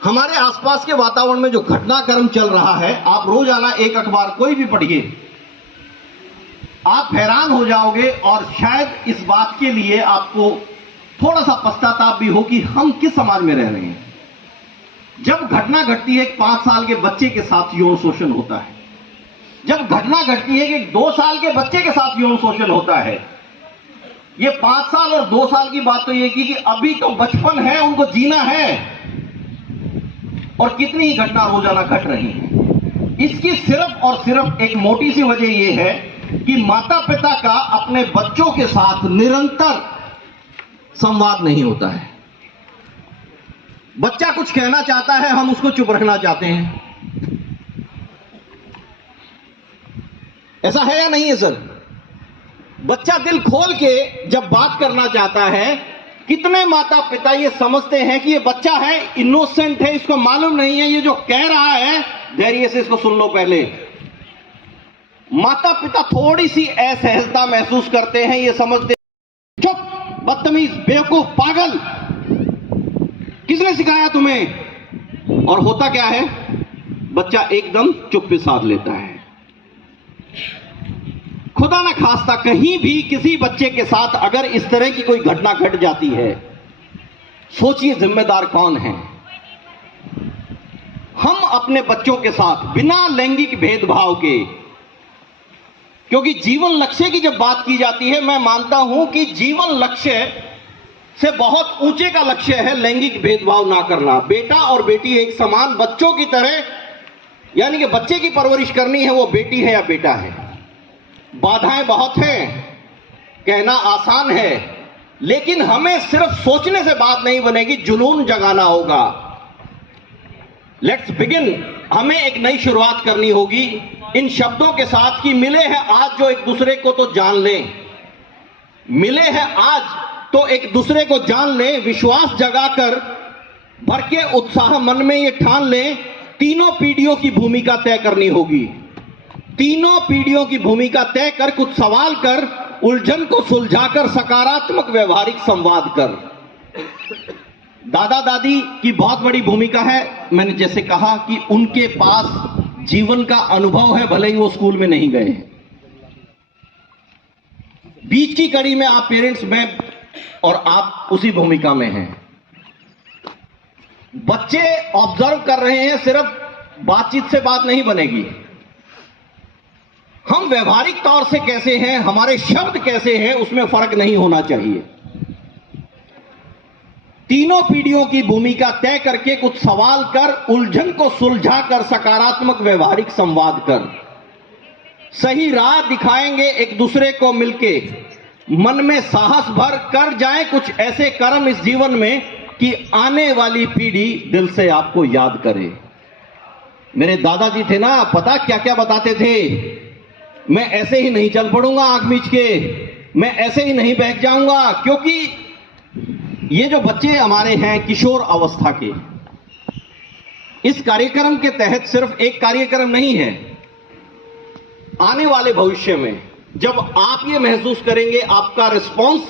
हमारे आसपास के वातावरण में जो घटनाक्रम चल रहा है, आप रोजाना एक अखबार कोई भी पढ़िए, आप हैरान हो जाओगे और शायद इस बात के लिए आपको थोड़ा सा पश्चाताप भी हो कि हम किस समाज में रह रहे हैं। जब घटना घटती है 5 साल के बच्चे के साथ यौन शोषण होता है, जब घटना घटती है कि 2 साल के बच्चे के साथ यौन शोषण होता है, ये 5 साल और 2 साल की बात तो ये की कि अभी तो बचपन है, उनको जीना है, और कितनी ही घटना रोजाना घट रही है। इसकी सिर्फ और सिर्फ एक मोटी सी वजह यह है कि माता पिता का अपने बच्चों के साथ निरंतर संवाद नहीं होता है। बच्चा कुछ कहना चाहता है, हम उसको चुप रखना चाहते हैं। ऐसा है या नहीं है सर? बच्चा दिल खोल के जब बात करना चाहता है, कितने माता पिता ये समझते हैं कि ये बच्चा है, इनोसेंट है, इसको मालूम नहीं है ये जो कह रहा है, धैर्य से इसको सुन लो। पहले माता पिता थोड़ी सी असहजता महसूस करते हैं, ये समझते हैं चुप, बदतमीज, बेवकूफ, पागल, किसने सिखाया तुम्हें? और होता क्या है, बच्चा एकदम चुप्पी साध लेता है। खुदा न खास्ता कहीं भी किसी बच्चे के साथ अगर इस तरह की कोई घटना घट जाती है, सोचिए जिम्मेदार कौन है? हम अपने बच्चों के साथ बिना लैंगिक भेदभाव के, क्योंकि जीवन लक्ष्य की जब बात की जाती है, मैं मानता हूं कि जीवन लक्ष्य से बहुत ऊंचे का लक्ष्य है लैंगिक भेदभाव ना करना। बेटा और बेटी एक समान बच्चों की तरह, यानी कि बच्चे की परवरिश करनी है, वो बेटी है या बेटा है। बाधाएं बहुत हैं, कहना आसान है, लेकिन हमें सिर्फ सोचने से बात नहीं बनेगी, जुनून जगाना होगा। Let's begin. हमें एक नई शुरुआत करनी होगी इन शब्दों के साथ कि मिले हैं आज जो एक दूसरे को तो जान लें, मिले हैं आज तो एक दूसरे को जान लें, विश्वास जगाकर भर के उत्साह मन में ये ठान लें, तीनों पीढ़ियों की भूमिका तय करनी होगी। तीनों पीढ़ियों की भूमिका तय कर, कुछ सवाल कर, उलझन को सुलझाकर सकारात्मक व्यवहारिक संवाद कर। दादा दादी की बहुत बड़ी भूमिका है। मैंने जैसे कहा कि उनके पास जीवन का अनुभव है, भले ही वो स्कूल में नहीं गए। बीच की कड़ी में आप पेरेंट्स में और आप उसी भूमिका में हैं। बच्चे ऑब्जर्व कर रहे हैं, सिर्फ बातचीत से बात नहीं बनेगी। हम व्यवहारिक तौर से कैसे हैं, हमारे शब्द कैसे हैं, उसमें फर्क नहीं होना चाहिए। तीनों पीढ़ियों की भूमिका तय करके कुछ सवाल कर, उलझन को सुलझा कर सकारात्मक व्यवहारिक संवाद कर, सही राह दिखाएंगे एक दूसरे को मिलके, मन में साहस भर कर जाएं कुछ ऐसे कर्म इस जीवन में कि आने वाली पीढ़ी दिल से आपको याद करे। मेरे दादाजी थे ना, पता क्या क्या बताते थे, मैं ऐसे ही नहीं चल पड़ूंगा आंख मीच के, मैं ऐसे ही नहीं बैठ जाऊंगा। क्योंकि ये जो बच्चे हमारे हैं किशोर अवस्था के, इस कार्यक्रम के तहत सिर्फ एक कार्यक्रम नहीं है, आने वाले भविष्य में जब आप ये महसूस करेंगे, आपका रिस्पॉन्स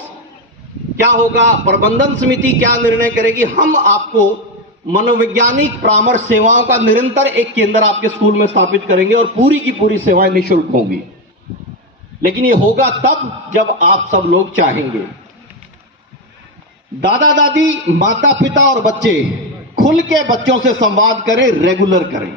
क्या होगा, प्रबंधन समिति क्या निर्णय करेगी, हम आपको मनोवैज्ञानिक परामर्श सेवाओं का निरंतर एक केंद्र आपके स्कूल में स्थापित करेंगे और पूरी की पूरी सेवाएं निःशुल्क होंगी। लेकिन ये होगा तब जब आप सब लोग चाहेंगे। दादा दादी, माता पिता और बच्चे खुल के बच्चों से संवाद करें, रेगुलर करें।